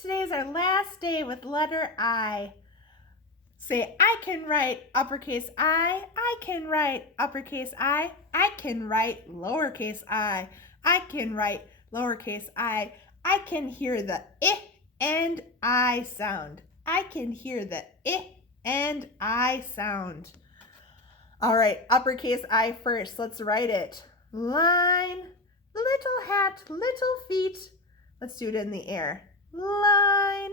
Today is our last day with letter I. Say, I can write uppercase I can write uppercase I can write lowercase I can write lowercase I can hear the I and I sound. I can hear the I and I sound. All right, uppercase I first. Let's write it. Line, little hat, little feet. Let's do it in the air. Line,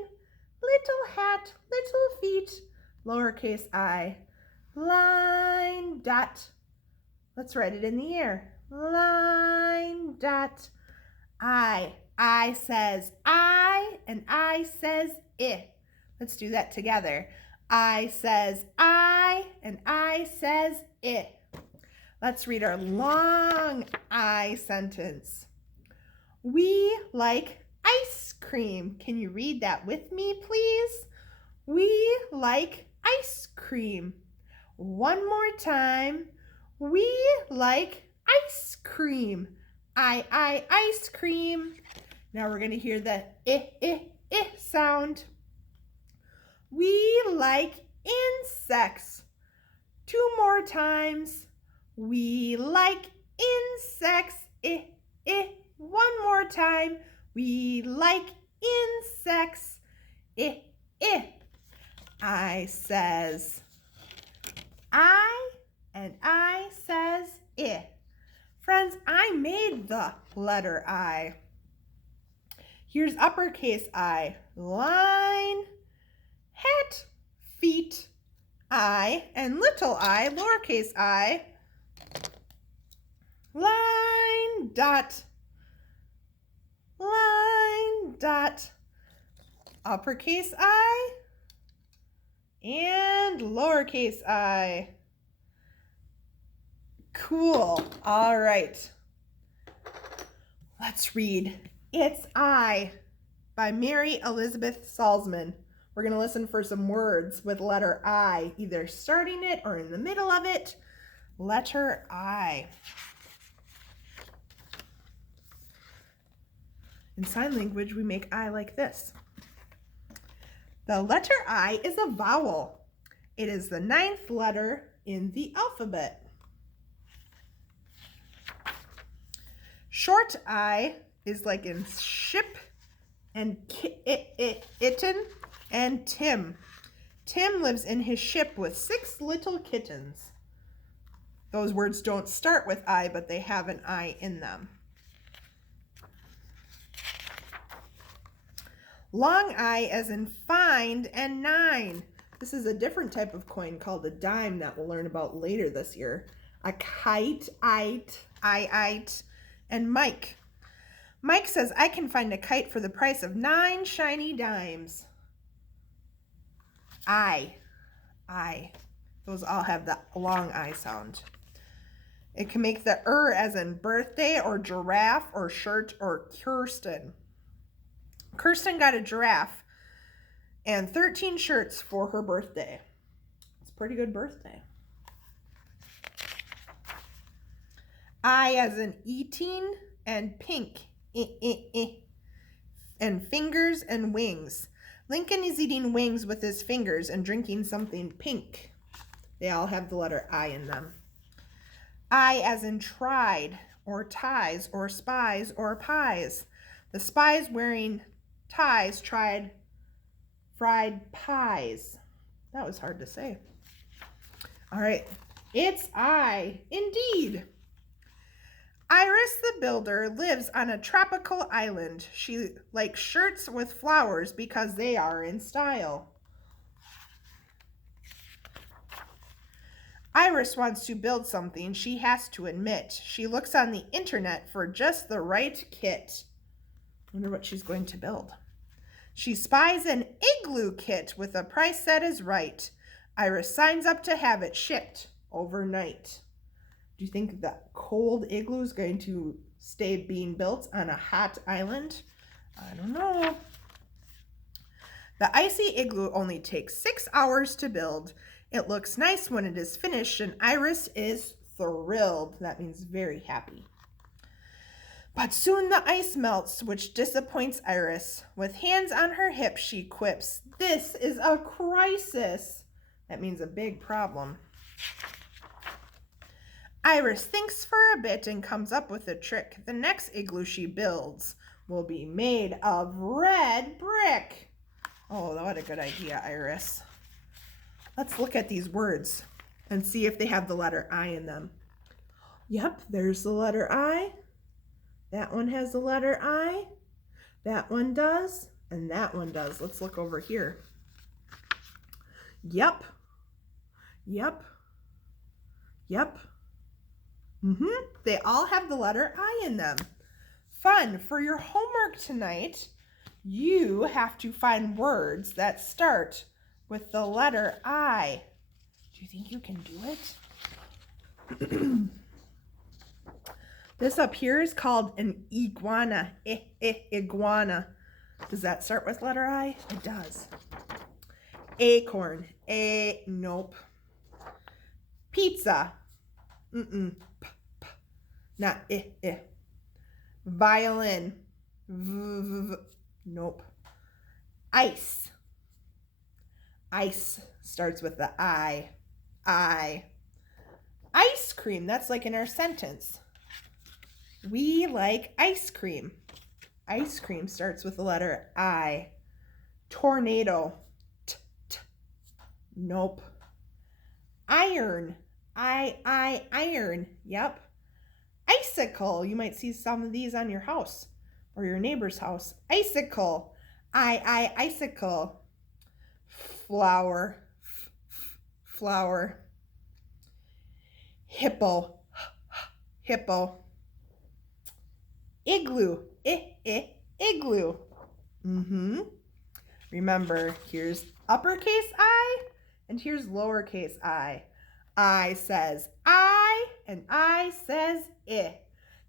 little hat, little feet. Lowercase I. Line, dot. Let's write it in the air. Line, dot. I. I says I and I says I. Let's do that together. I says I and I says I. Let's read our long I sentence. We like ice cream. Can you read that with me, please? We like ice cream. One more time. We like ice cream. Ice cream. Now we're going to hear the I sound. We like insects. Two more times. We like insects. One more time. We like insects. I says I and I says I. Friends, I made the letter I. Here's uppercase I. Line, hat, feet, I, and little I, lowercase I. Line, dot, line, dot, uppercase I, and lowercase I. Cool. All right. Let's read It's I by Mary Elizabeth Salzman. We're going to listen for some words with letter I, either starting it or in the middle of it. Letter I. In sign language, we make I like this. The letter I is a vowel. It is the 9th letter in the alphabet. Short I is like in ship and itten and Tim. Tim lives in his ship with 6 little kittens. Those words don't start with I, but they have an I in them. Long I as in find and 9. This is a different type of coin called a dime that we'll learn about later this year. A kite, ite, and Mike. Mike says, I can find a kite for the price of 9 shiny dimes. I. Those all have the long I sound. It can make the as in birthday or giraffe or shirt or Kirsten. Kirsten got a giraffe and 13 shirts for her birthday. It's a pretty good birthday. I as in eating and pink. And fingers and wings. Lincoln is eating wings with his fingers and drinking something pink. They all have the letter I in them. I as in tried or ties or spies or pies. The spies wearing ties tried fried pies. That was hard to say. All right. It's I, indeed. Iris the builder lives on a tropical island. She likes shirts with flowers because they are in style. Iris wants to build something she has to admit. She looks on the internet for just the right kit. Wonder what she's going to build. She spies an igloo kit with a price that is right. Iris signs up to have it shipped overnight. Do you think that cold igloo is going to stay being built on a hot island? I don't know. The icy igloo only takes 6 hours to build. It looks nice when it is finished, and Iris is thrilled. That means very happy. But soon the ice melts, which disappoints Iris. With hands on her hips, she quips, "This is a crisis." That means a big problem. Iris thinks for a bit and comes up with a trick. The next igloo she builds will be made of red brick. Oh, what a good idea, Iris. Let's look at these words and see if they have the letter I in them. Yep, there's the letter I. That one has the letter I. That one does, and that one does. Let's look over here. Yep. Yep. Yep. They all have the letter I in them. Fun. For your homework tonight, you have to find words that start with the letter I. Do you think you can do it? This up here is called an iguana. Iguana. Does that start with letter I? It does. Acorn. Nope. Pizza. Not Violin. Nope. Ice. Ice starts with the I. Ice cream. That's like in our sentence. We like ice cream. Ice cream starts with the letter I. Tornado. Nope. Iron. Iron. Yep. Icicle. You might see some of these on your house or your neighbor's house. Icicle. Icicle. Flower. Flower. Hippo. Hippo. Igloo. Igloo. Remember, here's uppercase I and here's lowercase I. I says I and I says I.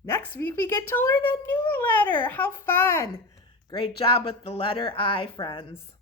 Next week we get to learn a new letter. How fun. Great job with the letter I, friends.